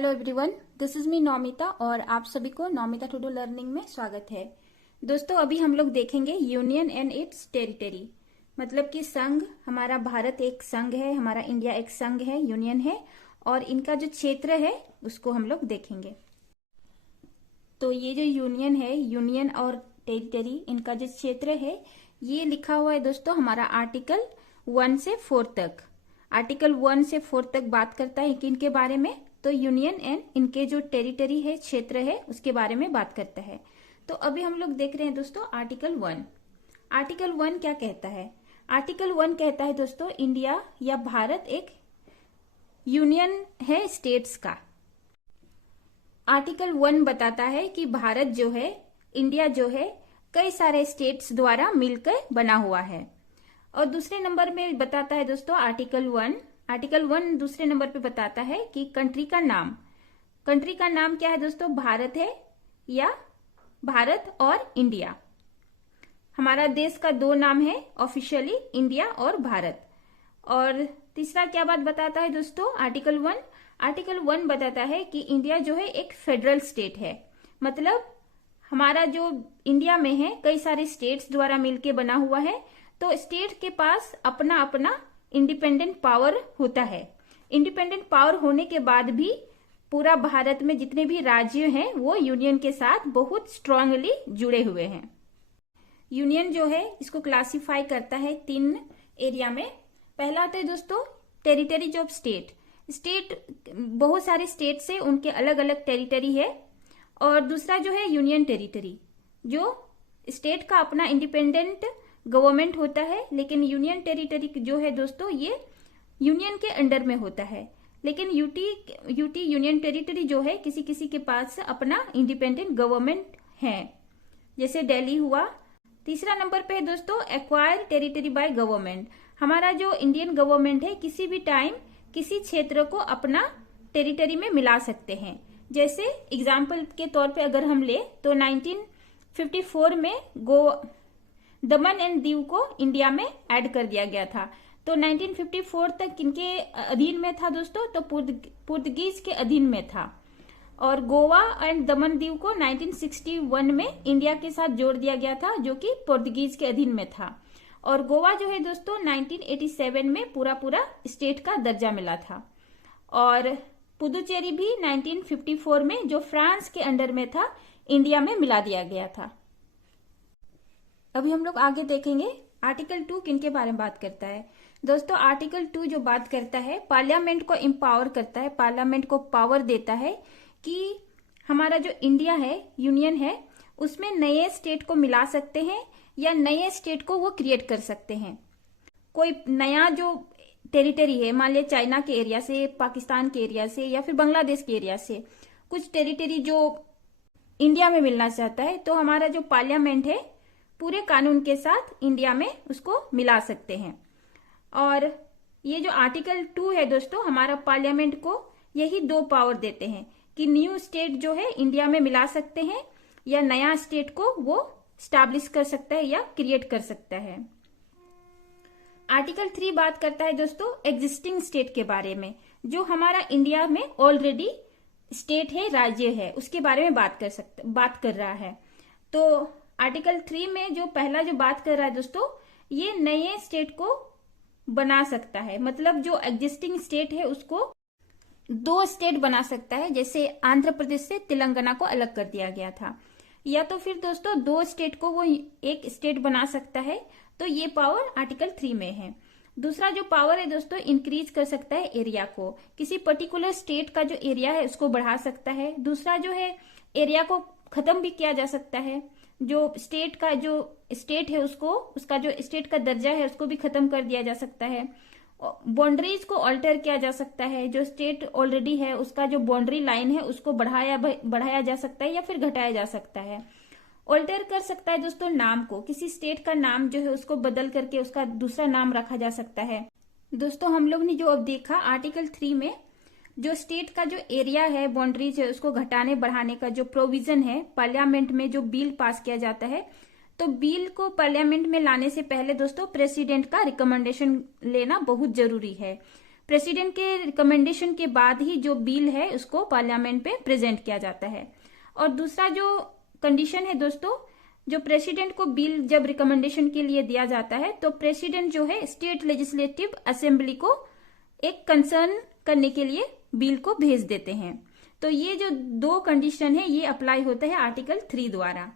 Hello everyone, this is me Naumita और आप सभी को नौमिता टुडू लर्निंग में स्वागत है। दोस्तों, अभी हम लोग देखेंगे यूनियन एंड इट्स टेरिटरी। मतलब कि संघ, हमारा भारत एक संघ है, हमारा इंडिया एक संघ है, यूनियन है, और इनका जो क्षेत्र है उसको हम लोग देखेंगे। तो ये जो यूनियन है, यूनियन और टेरिटरी, इनका जो क्षेत्र है ये लिखा हुआ है दोस्तों हमारा आर्टिकल 1 से 4 तक। आर्टिकल 1 से 4 तक बात करता है किन के बारे में, तो यूनियन एंड इनके जो टेरिटरी है, क्षेत्र है, उसके बारे में बात करता है। तो अभी हम लोग देख रहे हैं दोस्तों आर्टिकल 1। आर्टिकल 1 क्या कहता है? आर्टिकल 1 कहता है दोस्तों इंडिया या भारत एक यूनियन है स्टेट्स का। आर्टिकल 1 बताता है कि भारत जो है, इंडिया जो है, कई सारे स्टेट्स द्वारा मिलकर बना हुआ है। और दूसरे नंबर में बताता है दोस्तों आर्टिकल 1 दूसरे नंबर पे बताता है कि कंट्री का नाम क्या है दोस्तों? भारत है, या भारत और इंडिया। हमारा देश का दो नाम है ऑफिशियली, इंडिया और भारत। और तीसरा क्या बात बताता है दोस्तों आर्टिकल 1 बताता है कि इंडिया जो है एक फेडरल स्टेट है। मतलब हमारा जो इंडिया में है कई सारे स्टेट्स द्वारा मिलके बना हुआ है, तो स्टेट के पास अपना अपना इंडिपेंडेंट पावर होता है। इंडिपेंडेंट पावर होने के बाद भी पूरा भारत में जितने भी राज्य हैं वो यूनियन के साथ बहुत स्ट्रांगली जुड़े हुए हैं। यूनियन जो है इसको क्लासिफाई करता है 3 एरिया में। पहला आता है दोस्तों टेरिटरीज ऑफ स्टेट बहुत सारे स्टेट से उनके अलग अलग टेरिटरी है। और दूसरा जो है यूनियन टेरिटरी, जो स्टेट का अपना इंडिपेंडेंट गवर्नमेंट होता है, लेकिन यूनियन टेरिटरी जो है दोस्तों ये यूनियन के अंडर में होता है। लेकिन यूटी यूनियन टेरिटरी जो है किसी किसी के पास अपना इंडिपेंडेंट गवर्नमेंट है, जैसे दिल्ली हुआ। तीसरा नंबर पे है दोस्तों एक्वायर टेरिटरी बाय गवर्नमेंट। हमारा जो इंडियन गवर्नमेंट है किसी भी टाइम किसी क्षेत्र को अपना टेरिटरी में मिला सकते हैं। जैसे एग्जाम्पल के तौर पे अगर हम ले तो 1954 में दमन एंड दीव को इंडिया में ऐड कर दिया गया था। तो 1954 तक किनके अधीन में था दोस्तों? तो पुर्तगीज के अधीन में था। और गोवा एंड दमन दीव को 1961 में इंडिया के साथ जोड़ दिया गया था, जो कि पुर्तगीज के अधीन में था। और गोवा जो है दोस्तों 1987 में पूरा स्टेट का दर्जा मिला था। और पुदुचेरी भी 1954 में, जो फ्रांस के अंडर में था, इंडिया में मिला दिया गया था। अभी हम लोग आगे देखेंगे आर्टिकल 2 किनके बारे में बात करता है। दोस्तों आर्टिकल 2 जो बात करता है पार्लियामेंट को एम्पावर करता है, पार्लियामेंट को पावर देता है कि हमारा जो इंडिया है, यूनियन है, उसमें नए स्टेट को मिला सकते हैं या नए स्टेट को वो क्रिएट कर सकते हैं। कोई नया जो टेरिटरी है, मान लिया चाइना के एरिया से, पाकिस्तान के एरिया से, या फिर बांग्लादेश के एरिया से कुछ टेरिटरी जो इंडिया में मिलना चाहता है, तो हमारा जो पार्लियामेंट है पूरे कानून के साथ इंडिया में उसको मिला सकते हैं। और ये जो आर्टिकल 2 है दोस्तों, हमारा पार्लियामेंट को यही 2 पावर देते हैं कि न्यू स्टेट जो है इंडिया में मिला सकते हैं, या नया स्टेट को वो स्टैब्लिश कर सकता है या क्रिएट कर सकता है। आर्टिकल 3 बात करता है दोस्तों एग्जिस्टिंग स्टेट के बारे में। जो हमारा इंडिया में ऑलरेडी स्टेट है, राज्य है, उसके बारे में बात कर रहा है। तो आर्टिकल 3 में जो पहला जो बात कर रहा है दोस्तों, ये नए स्टेट को बना सकता है। मतलब जो एग्जिस्टिंग स्टेट है उसको 2 स्टेट बना सकता है, जैसे आंध्र प्रदेश से तेलंगाना को अलग कर दिया गया था। या तो फिर दोस्तों 2 स्टेट को वो एक स्टेट बना सकता है। तो ये पावर आर्टिकल 3 में है। दूसरा जो पावर है दोस्तों, इंक्रीज कर सकता है एरिया को। किसी पर्टिकुलर स्टेट का जो एरिया है उसको बढ़ा सकता है। दूसरा जो है एरिया को खत्म भी किया जा सकता है। जो स्टेट है उसको, उसका जो स्टेट का दर्जा है उसको भी खत्म कर दिया जा सकता है। बाउंड्रीज को ऑल्टर किया जा सकता है। जो स्टेट ऑलरेडी है उसका जो बाउंड्री लाइन है उसको बढ़ाया जा सकता है या फिर घटाया जा सकता है। ऑल्टर कर सकता है दोस्तों नाम को। किसी स्टेट का नाम जो है उसको बदल करके उसका दूसरा नाम रखा जा सकता है। दोस्तों हम लोग ने जो अब देखा आर्टिकल 3 में, जो स्टेट का जो एरिया है, बाउंड्रीज है, उसको घटाने बढ़ाने का जो प्रोविजन है, पार्लियामेंट में जो बिल पास किया जाता है, तो बिल को पार्लियामेंट में लाने से पहले दोस्तों प्रेसिडेंट का रिकमेंडेशन लेना बहुत जरूरी है। प्रेसिडेंट के रिकमेंडेशन के बाद ही जो बिल है उसको पार्लियामेंट पे प्रेजेंट किया जाता है। और दूसरा जो कंडीशन है दोस्तों, जो प्रेसिडेंट को बिल जब रिकमेंडेशन के लिए दिया जाता है तो प्रेसिडेंट जो है स्टेट लेजिस्लेटिव असेंबली को एक कंसर्न करने के लिए बिल को भेज देते हैं। तो ये जो दो कंडीशन है ये अप्लाई होता है आर्टिकल 3 द्वारा।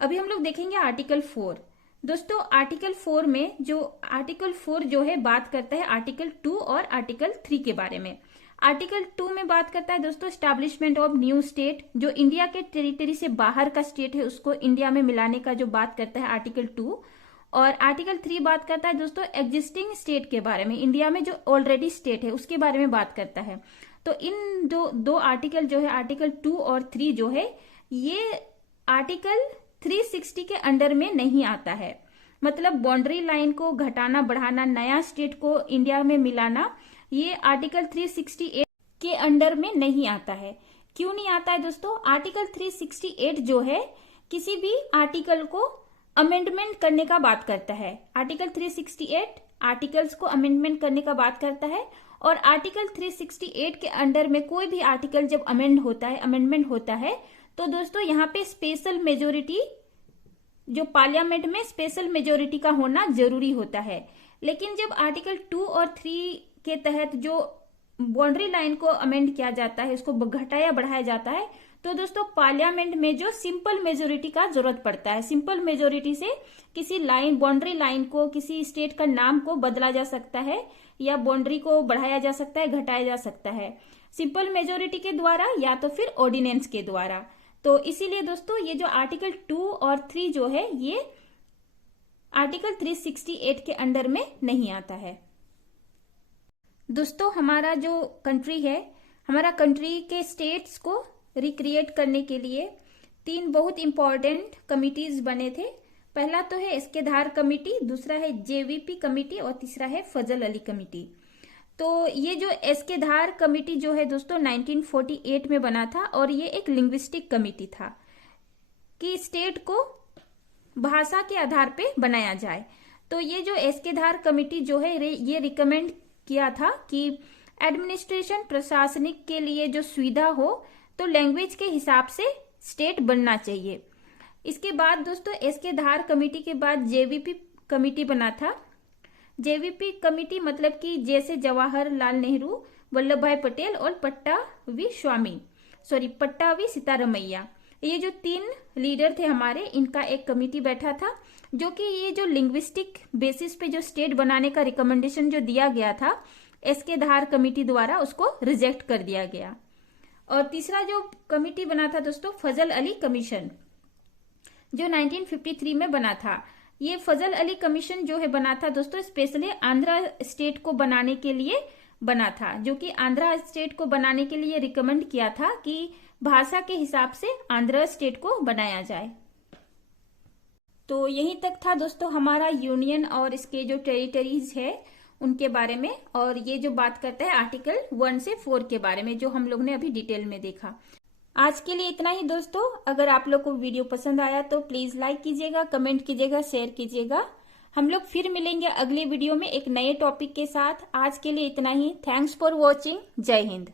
अभी हम लोग देखेंगे आर्टिकल 4। दोस्तों आर्टिकल 4 में आर्टिकल 4 जो है बात करता है आर्टिकल 2 और आर्टिकल 3 के बारे में। आर्टिकल 2 में बात करता है दोस्तों स्टैब्लिशमेंट ऑफ न्यू स्टेट, जो इंडिया के टेरिटरी से बाहर का स्टेट है उसको इंडिया में मिलाने का जो बात करता है आर्टिकल 2। और आर्टिकल 3 बात करता है दोस्तों एग्जिस्टिंग स्टेट के बारे में, इंडिया में जो ऑलरेडी स्टेट है उसके बारे में बात करता है। तो इन दो आर्टिकल जो है आर्टिकल 2 और 3 जो है ये आर्टिकल 360 के अंडर में नहीं आता है। मतलब बाउंड्री लाइन को घटाना बढ़ाना, नया स्टेट को इंडिया में मिलाना, ये आर्टिकल 368 के अंडर में नहीं आता है। क्यों नहीं आता है दोस्तों? आर्टिकल 368 जो है किसी भी आर्टिकल को अमेंडमेंट करने का बात करता है। आर्टिकल 368 आर्टिकल्स को अमेंडमेंट करने का बात करता है। और आर्टिकल 368 के अंडर में कोई भी आर्टिकल जब अमेंडमेंट होता है तो दोस्तों यहाँ पे स्पेशल मेजोरिटी, जो पार्लियामेंट में स्पेशल मेजोरिटी का होना जरूरी होता है। लेकिन जब आर्टिकल 2 और 3 के तहत जो बाउंड्री लाइन को अमेंड किया जाता है, उसको घटाया बढ़ाया जाता है, तो दोस्तों पार्लियामेंट में जो सिंपल मेजोरिटी का जरूरत पड़ता है। सिंपल मेजोरिटी से किसी बाउंड्री लाइन को, किसी स्टेट का नाम को बदला जा सकता है या बाउंड्री को बढ़ाया जा सकता है, घटाया जा सकता है सिंपल मेजोरिटी के द्वारा या तो फिर ऑर्डिनेंस के द्वारा। तो इसीलिए दोस्तों ये जो आर्टिकल 2 और 3 जो है ये आर्टिकल 368 के अंडर में नहीं आता है। दोस्तों हमारा जो कंट्री है, हमारा कंट्री के स्टेट्स को रिक्रिएट करने के लिए 3 बहुत इंपॉर्टेंट कमिटीज बने थे। पहला तो है एस के धार कमेटी, दूसरा है जेवीपी कमेटी और तीसरा है फजल अली कमेटी। तो ये जो एस के धार कमेटी जो है दोस्तों 1948 में बना था और ये एक लिंग्विस्टिक कमेटी था कि स्टेट को भाषा के आधार पे बनाया जाए। तो ये जो एस के धार कमेटी जो है ये रिकमेंड किया था कि एडमिनिस्ट्रेशन, प्रशासनिक के लिए जो सुविधा हो तो लैंग्वेज के हिसाब से स्टेट बनना चाहिए। इसके बाद दोस्तों एस के धार कमेटी के बाद जेवीपी कमेटी बना था। जेवीपी कमेटी मतलब कि जैसे जवाहरलाल नेहरू, वल्लभ भाई पटेल और पट्टावी सीतारमैया, ये जो 3 लीडर थे हमारे, इनका एक कमेटी बैठा था जो कि ये जो लिंग्विस्टिक बेसिस पे जो स्टेट बनाने का रिकमेंडेशन जो दिया गया था एस के धार कमेटी द्वारा, उसको रिजेक्ट कर दिया गया। और तीसरा जो कमेटी बना था दोस्तों फजल अली कमीशन, जो 1953 में बना था। ये फजल अली कमीशन जो है बना था दोस्तों स्पेशली आंध्र स्टेट को बनाने के लिए बना था, जो कि आंध्र स्टेट को बनाने के लिए रिकमेंड किया था कि भाषा के हिसाब से आंध्र स्टेट को बनाया जाए। तो यहीं तक था दोस्तों हमारा यूनियन और इसके जो टेरिटरीज है उनके बारे में, और ये जो बात करता है आर्टिकल 1 से 4 के बारे में जो हम लोग ने अभी डिटेल में देखा। आज के लिए इतना ही दोस्तों। अगर आप लोग को वीडियो पसंद आया तो प्लीज लाइक कीजिएगा, कमेंट कीजिएगा, शेयर कीजिएगा। हम लोग फिर मिलेंगे अगले वीडियो में एक नए टॉपिक के साथ। आज के लिए इतना ही। Thanks for watching. जय हिंद।